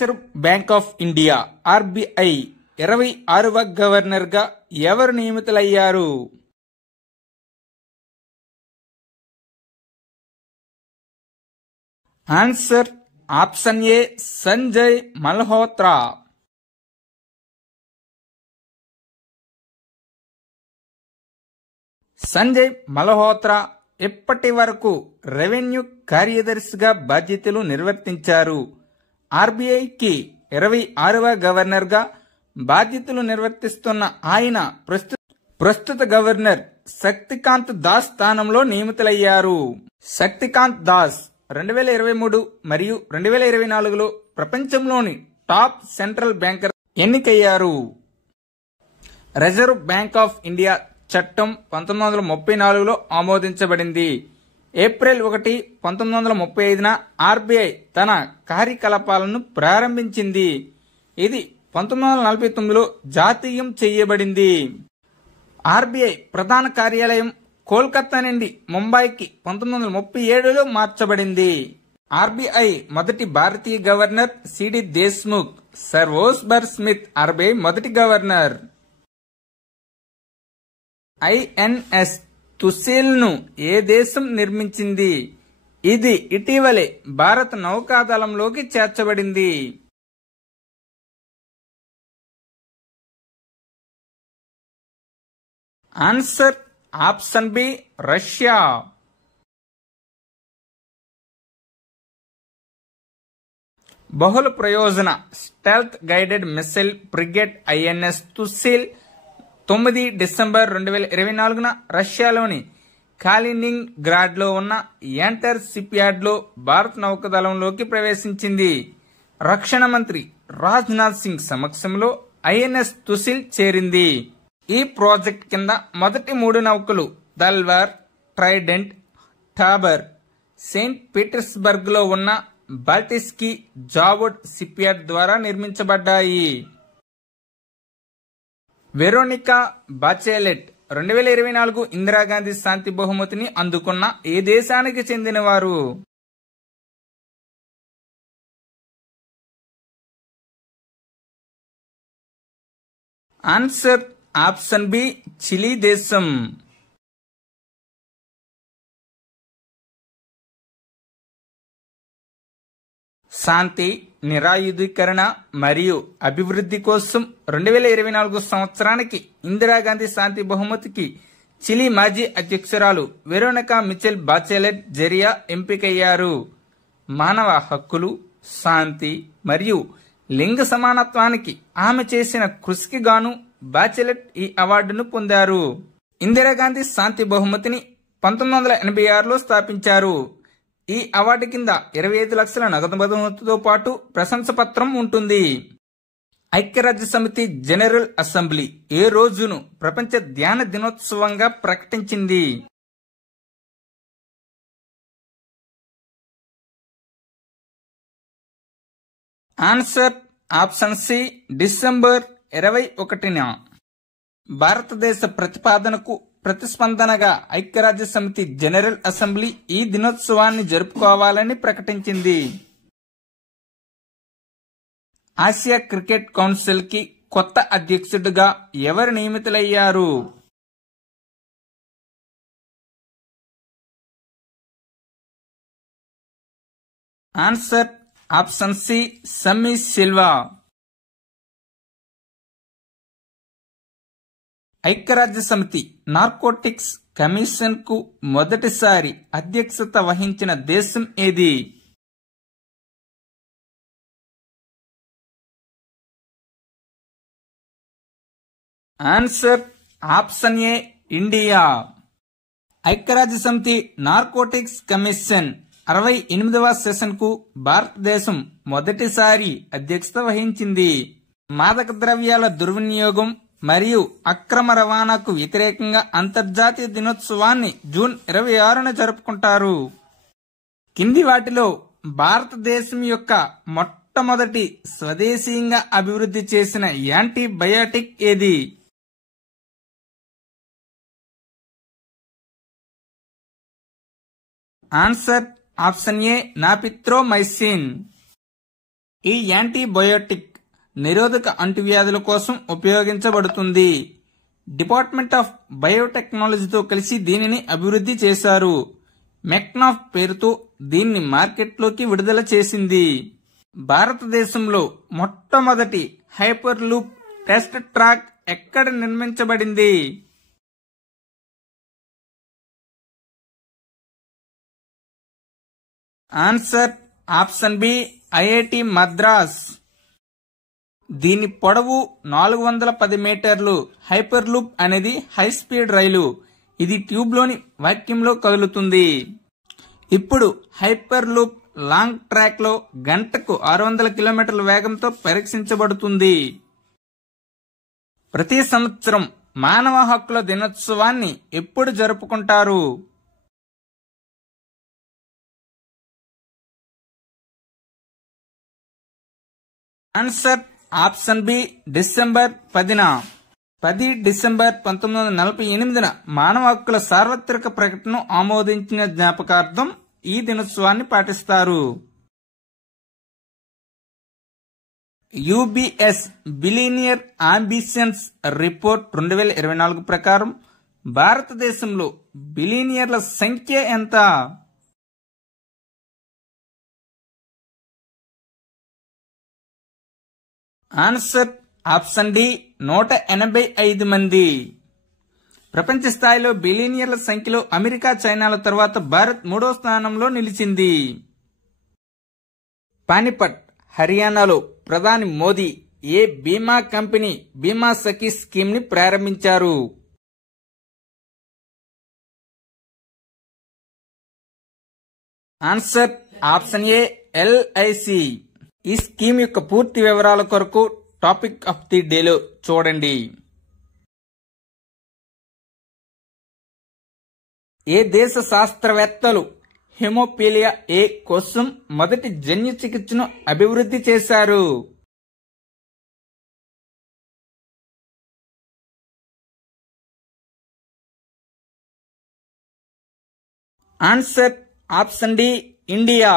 Reserve bank of India RBI 26వ గవర్నర్గా ఎవరు నియమితులయ్యారు? Answer option A Sanjay Malhotra. Sanjay Malhotra ఇప్పటి వరకు రెవెన్యూ కార్యదర్శిగా బాధ్యతలు నిర్వర్తించారు. ఆర్బీఐకి 26వ గవర్నర్గా బాధ్యతలు నిర్వర్తిస్తున్న ఆయన ప్రస్తుత గవర్నర్ శక్తికాంత్ దాస్ స్థానంలో నియమితులయ్యారు. శక్తికాంత్ దాస్ 2023 మరియు 2024లో ప్రపంచంలోని టాప్ సెంట్రల్ బ్యాంకర్ ఎన్నికయ్యారు. రిజర్వ్ బ్యాంక్ ఆఫ్ ఇండియా చట్టం 1934లో ఆమోదించబడింది. ఏప్రిల్ 1, 1935న ఆర్బీఐ తన కార్యకలాపాలను ప్రారంభించింది. ఇది 1949లో జాతీయం చేయబడింది. ఆర్బీఐ ప్రధాన కార్యాలయం కోల్కతా నుండి ముంబైకి 1937లో మార్చబడింది. ఆర్బీఐ మొదటి భారతీయ governor CD Deshmukh. Sir Osborne Smith RBI మొదటి గవర్నర్. ఐఎన్ఎస్ తుసిల్ ను ఏ దేశం నిర్మించింది? ఇది ఇటీవలే భారత నౌకాదళంలోకి చేర్చబడింది. Answer option B Russia. బహుళ ప్రయోజన stealth guided missile frigate INS Tushil 9 December 2024న రష్యాలోని కాలినింగ్ గ్రాడ్ లో ఉన్న యాంటర్ షిప్ యార్డ్ లో భారత నౌకాదళంలోకి ప్రవేశించింది. రక్షణ మంత్రి రాజ్నాథ్ సింగ్ సమక్షంలో ఐఎన్ఎస్ తుసిల్ చేరింది. ఈ ప్రాజెక్ట్ కింద మొదటి 3 నౌకలు తల్వార్, ట్రైడెంట్, టాబర్ సెయింట్ పీటర్స్బర్గ్ లో ఉన్న బాల్టిస్కీ జావోడ్ షిప్ యార్డ్ ద్వారా నిర్మించబడ్డాయి. వెరోనికా బాచెలెట్ 2024 ఇందిరాగాంధీ శాంతి బహుమతిని అందుకున్న ఏ దేశానికి చెందినవారు? ఆన్సర్ ఆప్షన్ బి చిలీ దేశం. శాంతి, నిరాయుధీకరణ మరియు అభివృద్ధి కోసం 2024 సంవత్సరానికి ఇందిరాగాంధీ శాంతి బహుమతికి చిలీ మాజీ అధ్యక్షురాలు వెరోనికా మిచెల్ బాచెలెట్ జెరియా ఎంపికయ్యారు. మానవ హక్కులు, శాంతి మరియు లింగ సమానత్వానికి ఆమె చేసిన కృషికి గాను బాచెలెట్ ఈ అవార్డును పొందారు. ఇందిరాగాంధీ శాంతి బహుమతిని 1986లో స్థాపించారు. ఈ అవార్డు కింద 25 లక్షల నగదు బహుమతితో పాటు ప్రశంస పత్రం ఉంటుంది. ఐక్యరాజ్య సమితి జనరల్ అసెంబ్లీ ఏ రోజును ప్రపంచ ధ్యాన దినోత్సవంగా ప్రకటించింది? ఆన్సర్ ఆప్షన్ సి డిసెంబర్ 21న. భారతదేశ ప్రతిపాదనకు ప్రతిస్పందనగా ఐక్యరాజ్య సమితి జనరల్ అసెంబ్లీ ఈ దినోత్సవాన్ని జరుపుకోవాలని ప్రకటించింది. ఆసియా క్రికెట్ కౌన్సిల్ కి కొత్త అధ్యక్షుడిగా ఎవరు నియమితులయ్యారు? Answer option C Sammy Silva. ఐక్యరాజ్య సమితి నార్కోటిక్స్ కమిషన్ కు మొదటిసారి అధ్యక్షత వహించిన దేశం ఏది? ఆన్సర్ ఆప్షన్ ఏ ఇండియా. ఐక్యరాజ్య సమితి నార్కోటిక్స్ కమిషన్ 68వ సెషన్ కు భారతదేశం మొదటిసారి అధ్యక్షత వహించింది. మాదక ద్రవ్యాల దుర్వినియోగం మరియు అక్రమ రవాణాకు వ్యతిరేకంగా అంతర్జాతీయ దినోత్సవాన్ని జూన్ 26న జరుపుకుంటారు. కింది వాటిలో భారతదేశం యొక్క మొట్టమొదటి స్వదేశీయంగా అభివృద్ధి చేసిన యాంటీబయాటిక్ ఏది? Answer option A nafithromycin. ఈ యాంటీబయోటిక్ నిరోధక అంటువ్యాధుల కోసం ఉపయోగించబడుతుంది. డిపార్ట్మెంట్ ఆఫ్ బయోటెక్నాలజీతో కలిసి దీనిని అభివృద్ధి చేశారు. మెక్నాఫ్ పేరుతో దీన్ని మార్కెట్లోకి విడుదల చేసింది. భారతదేశంలో మొట్టమొదటి హైపర్ లూప్ టెస్ట్ ట్రాక్ ఎక్కడ నిర్మించబడింది? Answer option B IIT Madras. దీని పొడవు 410 మీటర్లు. హైపర్ లూప్ అనేది హై స్పీడ్ రైలు. ఇది ట్యూబ్లోని వాక్యూంలో కదులుతుంది. ఇప్పుడు హైపర్ లూప్ లాంగ్ ట్రాక్ లో గంటకు 600 కిలోమీటర్ల వేగంతో పరీక్షించబడుతుంది. ప్రతి సంవత్సరం మానవ హక్కుల దినోత్సవాన్ని ఎప్పుడు జరుపుకుంటారు? ఆన్సర్ ఆప్షన్ బి డిసెంబర్ 10న. 10 డిసెంబర్ 1948న మానవ హక్కుల సార్వత్రిక ప్రకటనను ఆమోదించిన జ్ఞాపకార్థం ఈ దినోత్సవాన్ని పాటిస్తారు. యుబిఎస్ బిలియనియర్ అంబిషన్స్ రిపోర్ట్ 2024 ప్రకారం భారతదేశంలో బిలియనియర్ల సంఖ్య ఎంత? ఆన్సర్ ఆప్షన్ డి 185 మంది. ప్రపంచ స్థాయిలో బిలియనియర్ల సంఖ్యలో అమెరికా, చైనాల తర్వాత భారత్ 3వ స్థానంలో నిలిచింది. పానిపట్, హర్యానాలో ప్రధాని మోదీ ఏ బీమా కంపెనీ బీమా సఖీ స్కీమ్ ని ప్రారంభించారు? ఆన్సర్ ఆప్షన్ ఏ ఎల్ఐసి. ఈ స్కీమ్ యొక్క పూర్తి వివరాల కొరకు టాపిక్ ఆఫ్ ది డేలో చూడండి. ఏ దేశ శాస్త్రవేత్తలు హెమోఫీలియా ఏ కోసం మొదటి జన్యు చికిత్సను అభివృద్ధి చేశారు? Answer option D India.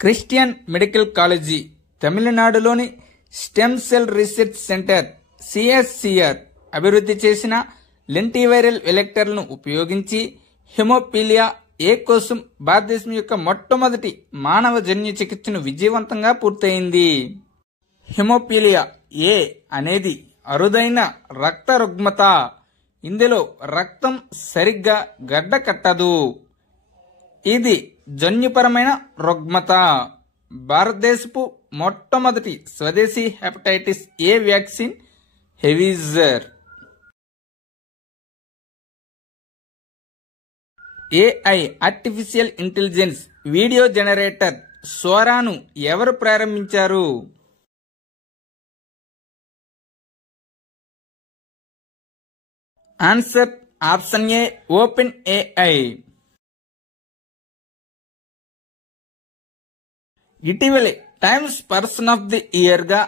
Christian medical college తమిళనాడులోని stem cell research centre CSCR అభివృద్ధి చేసిన లెంటివైరల్ వెలెక్టర్లను ఉపయోగించి హెమోఫీలియా ఏ కోసం భారతదేశం యొక్క మొట్టమొదటి మానవ జన్యు చికిత్సను విజయవంతంగా పూర్తయింది. హెమోఫీలియా ఏ అనేది అరుదైన రక్త రుగ్మత. ఇందులో రక్తం సరిగ్గా గడ్డ కట్టదు. ఇది జన్యుపరమైన రుగ్మత. భారతదేశపు మొట్టమొదటి స్వదేశీ hepatitis A vaccine Havisure. AI artificial intelligence video generator సోరాను ఎవరు ప్రారంభించారు? Answer option A open AI. ఇటీవలే Times person of the year గా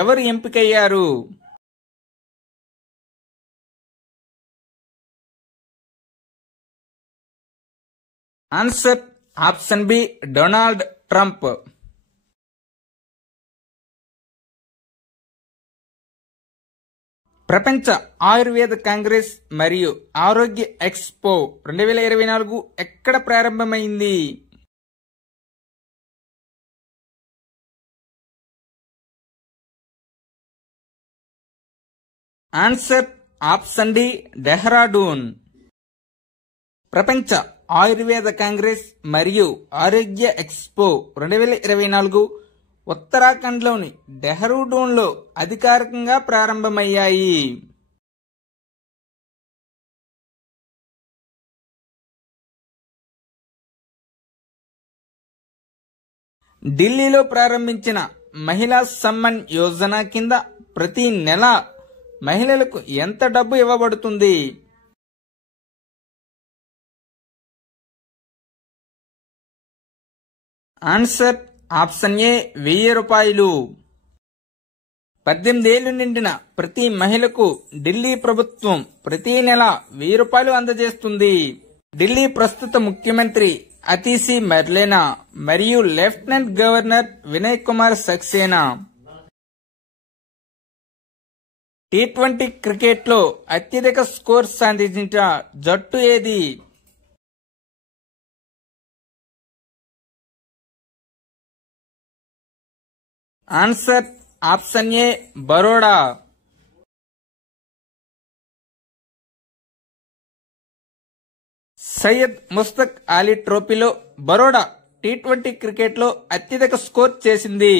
ఎవరు ఎంపికయ్యారు? Answer option B Donald Trump. ప్రపంచ ఆయుర్వేద కాంగ్రెస్ మరియు ఆరోగ్య ఎక్స్పో 2024 ఎక్కడ ప్రారంభమైంది? Answer option D Dehradun. ప్రపంచ ఆయుర్వేద కాంగ్రెస్ మరియు ఆరోగ్య ఎక్స్పో 2024 ఉత్తరాఖండ్లోని డెహ్రాడూన్లో అధికారికంగా ప్రారంభమయ్యాయి. ఢిల్లీలో ప్రారంభించిన మహిళా సమ్మాన్ యోజన కింద ప్రతి నెల మహిళలకు ఎంత డబ్బు ఇవ్వబడుతుంది? ఆన్సర్ ఆప్షన్ ఏ 1000 రూపాయలు. 18 ఏళ్లు నిండిన ప్రతి మహిళకు ఢిల్లీ ప్రభుత్వం ప్రతి నెల 1000 రూపాయలు అందజేస్తుంది. ఢిల్లీ ప్రస్తుత ముఖ్యమంత్రి అతిశీ మెర్లేనా మరియు lieutenant governor Vinay Kumar Saxena. T20 క్రికెట్లో అత్యధిక స్కోర్ సాధించిన జట్టు ఏది? ఆన్సర్ ఆప్షన్ ఏ బరోడా. సయ్యద్ ముస్తక్ అలీ ట్రోఫీలో బరోడా టీ20 క్రికెట్లో అత్యధిక స్కోర్ చేసింది.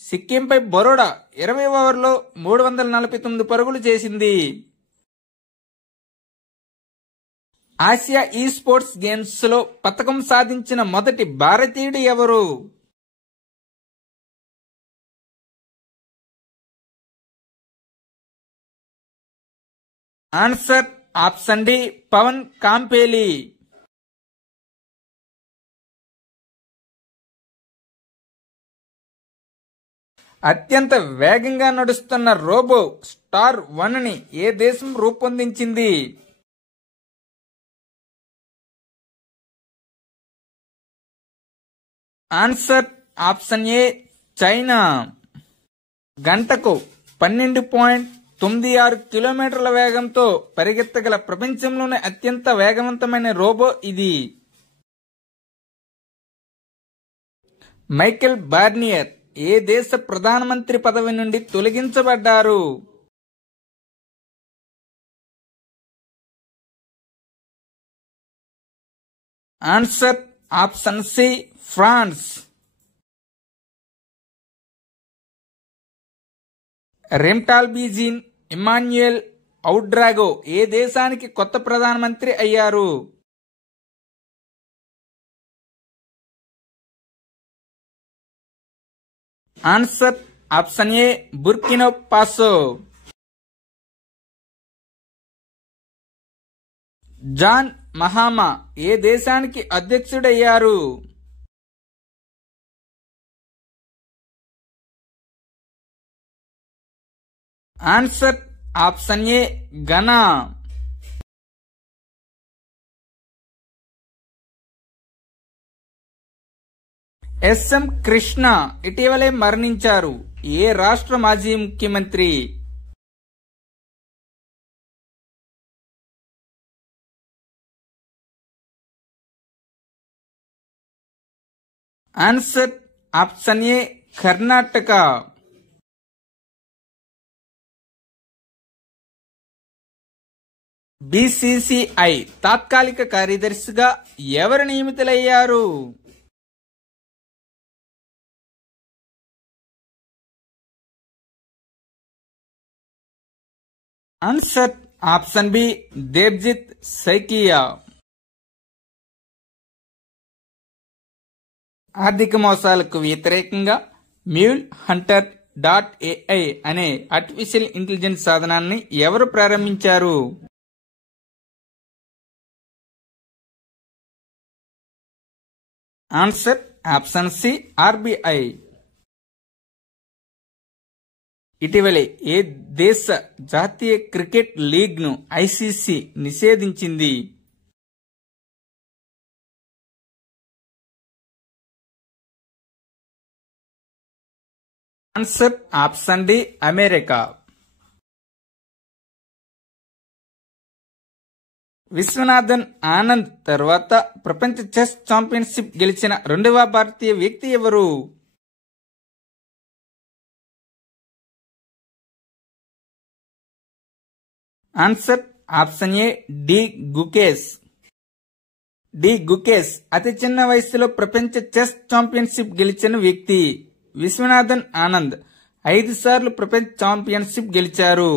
సిక్కింపై బరోడా 20 ఓవర్లో 349 పరుగులు చేసింది. ఆసియా ఈ స్పోర్ట్స్ గేమ్స్ లో పతకం సాధించిన మొదటి భారతీయుడు ఎవరు? Answer option D Pawan Kampeli. అత్యంత వేగంగా నడుస్తున్న రోబో స్టార్ 1 ని ఏ దేశం రూపొందించింది? ఆన్సర్ ఆప్షన్ ఏ చైనా. గంటకు 12.96 కిలోమీటర్ల వేగంతో పరిగెత్తగల ప్రపంచంలోనే అత్యంత వేగవంతమైన రోబో ఇది. మైకేల్ బార్నియర్ ఏ దేశ ప్రధానమంత్రి పదవి నుండి తొలగించబడ్డారు? Answer option C France. రెమ్టాల్బీజిన్ ఇమాన్యుయల్ ఔడ్రాగో ఏ దేశానికి కొత్త ప్రధానమంత్రి అయ్యారు? Answer option A Burkina Faso. John Mahama ఏ దేశానికి అధ్యక్షుడయ్యారు? Answer option A Ghana. SM Krishna ఇటీవలే మరణించారు. ఏ రాష్ట్ర మాజీ ముఖ్యమంత్రి? Answer option A Karnataka. BCCI తాత్కాలిక కార్యదర్శిగా ఎవరు నియమితులయ్యారు? Answer option B Debajit Saikia. ఆర్థిక మోసాలకు వ్యతిరేకంగా మ్యూల్ హంటర్ .ai అనే ఆర్టిఫిషియల్ ఇంటెలిజెన్స్ సాధనాన్ని ఎవరు ప్రారంభించారు? Answer option C RBI. ఇటీవలే ఏ దేశ జాతీయ క్రికెట్ లీగ్ ను ఐసీసీ నిషేధించింది? Answer option D America. Viswanathan Anand తర్వాత ప్రపంచ చెస్ ఛాంపియన్షిప్ గెలిచిన రెండవ భారతీయ వ్యక్తి ఎవరు? Answer option A D Gukesh. D Gukesh అతి చిన్న వయసులో ప్రపంచ చెస్ ఛాంపియన్షిప్ గెలిచిన వ్యక్తి. విశ్వనాథన్ ఆనంద్ 5 సార్లు ప్రపంచ ఛాంపియన్షిప్ గెలిచారు.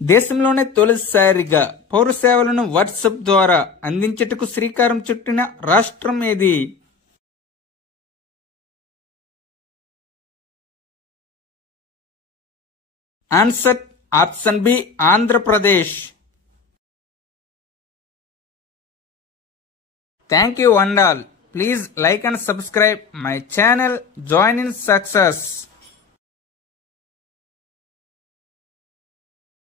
దేశంలోనే తొలిసారిగా పౌర సేవలను వాట్సాప్ ద్వారా అందించేటకు శ్రీకారం చుట్టిన రాష్ట్రం ఏది? Answer option B Andhra Pradesh. Thank you and all. Please like and subscribe my channel. Join in success.